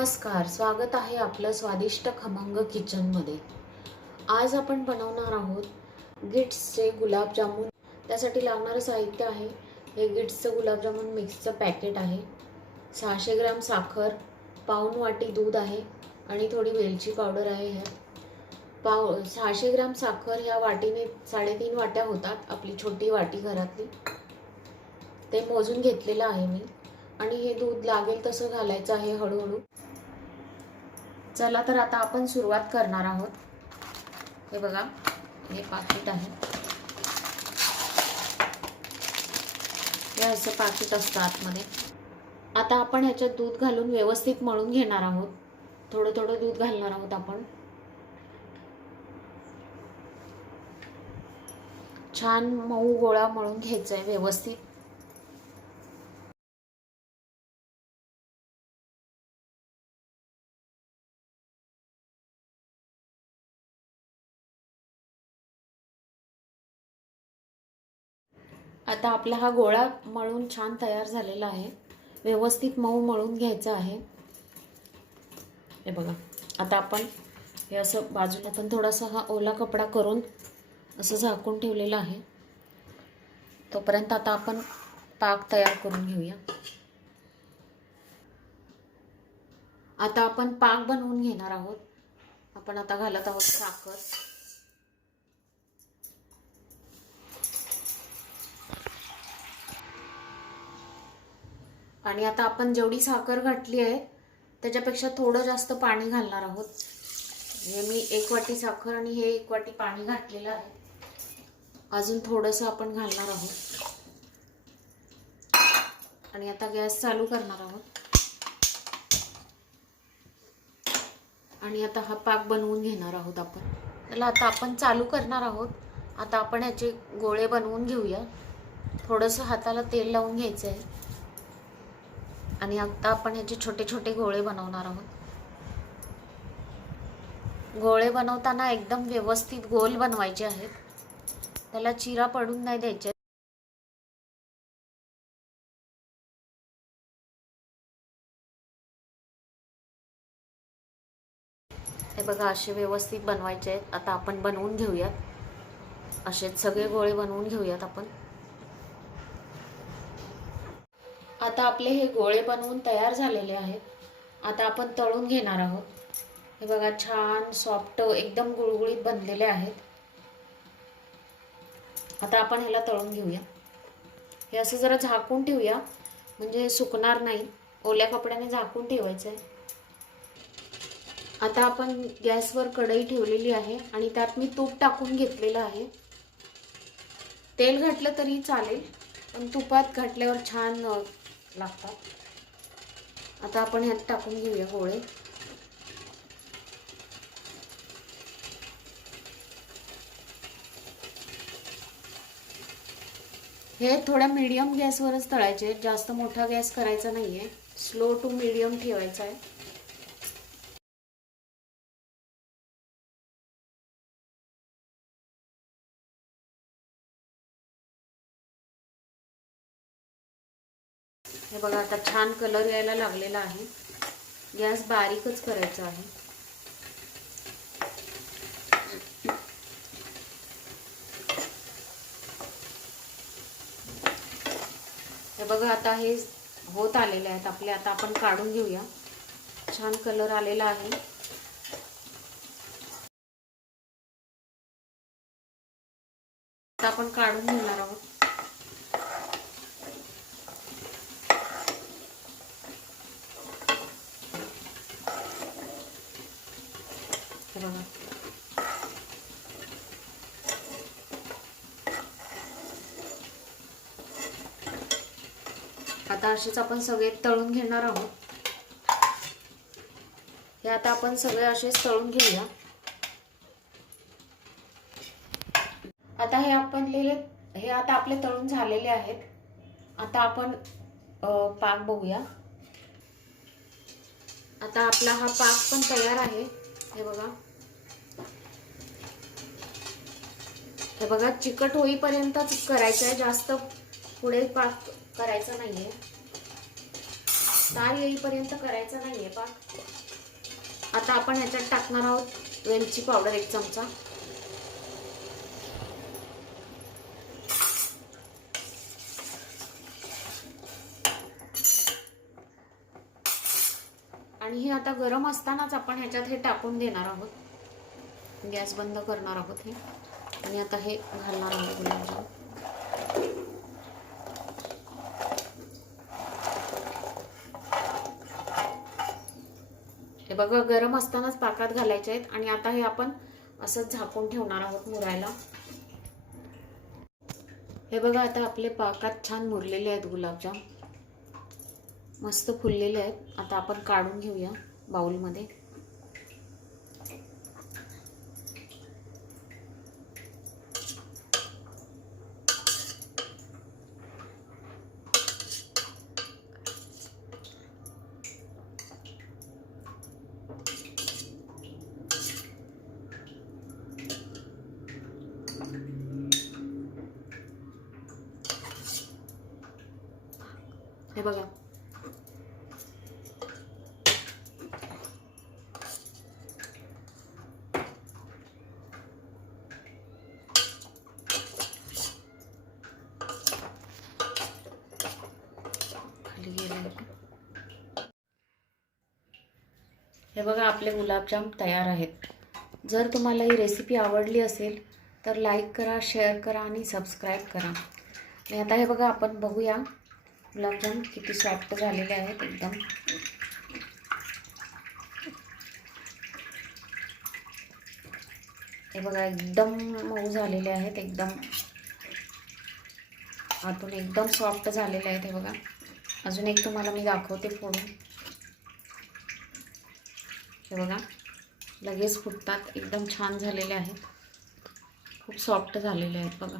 नमस्कार, स्वागत आहे आपलं स्वादिष्ट खमंग किचनमध्ये। आज आपण बनवणार आहोत गिट्सचे गुलाबजामुन। त्यासाठी लागणारे साहित्य आहे हे गिट्सचं गुलाबजामुन मिक्सचं पॅकेट आहे, 600 ग्रॅम साखर, पाऊण वाटी दूध आहे आणि थोडी वेलची पावडर आहे। 600 ग्रॅम साखर ह्या वाटीने 3.5 वाट्या होतात, आपली छोटी वाटी घरातली, ते मोजून घेतलेलं आहे मी। आणि हे दूध लागेल तसं घालायचं आहे हळूहळू। चला तर आता आपण सुरुवात करणार आहोत। हे बघा, हे पाकिट आहे, हे असं पाकिट असतं आतमध्ये। आता आपण ह्याच्यात दूध घालून व्यवस्थित मळून घेणार आहोत। थोडं थोडं दूध घालणार आहोत आपण। छान मऊ गोळा मळून घ्यायचा आहे व्यवस्थित। आता आपला हा गोळा मळून छान तयार झालेला आहे। व्यवस्थित मऊ मळून घ्यायचा आहे। हे बघा, आता आपण हे असं बाजूला पण थोडासा हा ओला कपडा करून असं झाकून ठेवलेला आहे। तोपर्यंत आता आपण पाक तयार करून घेऊया। आता आपण पाक बनवून घेणार आहोत। आपण आता घालत आहोत साखर। आणि आता आपण जेवढी साखर घातली आहे त्याच्यापेक्षा थोडं जास्त पाणी घालणार आहोत। हे मी 1 वाटी साखर आणि हे 1 वाटी पाणी घातलेलं आहे। अजून थोडंसं आपण घालणार आहोत आणि आता गॅस चालू करणार आहोत। आणि आता हा पाक बनवून घेणार आहोत आपण। त्याला आता आपण चालू करणार आहोत। आता आपण ह्याचे गोळे बनवून घेऊया। थोडंसं हाताला तेल लावून घ्यायचं आहे आणि आता आपण ह्याचे छोटे छोटे गोळे बनवणार आहोत। गोळे बनवताना एकदम व्यवस्थित गोल बनवायचे आहेत, त्याला चिरा पडून नाही द्यायचे। हे बघा, असे व्यवस्थित बनवायचे आहेत। आता आपण बनवून घेऊयात, असेच सगळे गोळे बनवून घेऊयात आपण। आता आपले हे गोळे बनवून तयार झालेले आहेत। आता आपण तळून घेणार आहोत। हे बघा, छान सॉफ्ट एकदम गुळगुळीत बनलेले आहेत। आता आपण ह्याला तळून घेऊया। हे असं जरा झाकून ठेवूया, म्हणजे सुकणार नाही। ओल्या कपड्याने झाकून ठेवायचं आहे। आता आपण गॅसवर कढई ठेवलेली आहे आणि त्यात मी तूप टाकून घेतलेलं आहे। तेल घातलं तरी चालेल, पण तुपात घातल्यावर छान लागतात। आता आपण ह्यात टाकून घेऊया गोळे। हे थोड्या मीडियम गॅसवरच तळायचे, जास्त मोठा गॅस करायचा नाहीये, स्लो टू मीडियम ठेवायचा आहे। हे बघा, आता छान कलर यायला लागलेला आहे। गॅस बारीकच करायचा आहे। हे बघा, आता हे होत आलेले आहेत आपले। आता आपण काढून घेऊया। छान कलर आलेला आहे। आता आपण काढून घेणार आहोत। हे बघा, आता असेच आपण सगळे तळून घेणार आहोत। हे आता आपण सगळे असेच तळून घेऊया। आता हे आता आपले तळून झालेले आहेत। आता आपण पाक बघूया। आता आपला हा पाक पण तयार आहे। हे बघा, हे बघा, चिकट होईपर्यंतच करायचं आहे, जास्त पुढे पाक करायचा नाहीये, तार येईपर्यंत करायचा नाहीये पाक। आता आपण ह्याच्यात टाकणार आहोत वेलची पावडर 1 चमचा, आणि हे आता गरम असतानाच आपण ह्याच्यात हे टाकून देणार आहोत. गॅस बंद करणार आहोत हे, आणि आता हे घालणार आहोत गुलाबजाम. हे बघा गरम असतानाच पाकात घालायचे आहेत, आणि आता हे आपण असंच झाकून ठेवणार आहोत मुरायला. हे बघा आता आपले पाकात छान मुरलेले आहेत गुलाबजाम, मस्त फुललेले आहेत. आता आपण काढून घेऊया बाउलमध्ये. हे बघा खाली गेले. हे बघा आपले गुलाबजाम तयार आहेत. जर तुम्हाला ही रेसिपी आवडली असेल तर लाईक करा, शेअर करा आणि सबस्क्राईब करा. आणि आता हे बघा आपण बघूया गुलाबजाम किती सॉफ्ट झालेले आहेत एकदम. हे बघा एकदम मऊ झालेले आहेत, एकदम आतून एकदम सॉफ्ट झालेले आहेत. हे बघा अजून एक तुम्हाला मी दाखवते फोडून. हे बघा लगेच फुटतात, एकदम छान झालेले आहेत, खूप सॉफ्ट झालेले आहेत बघा.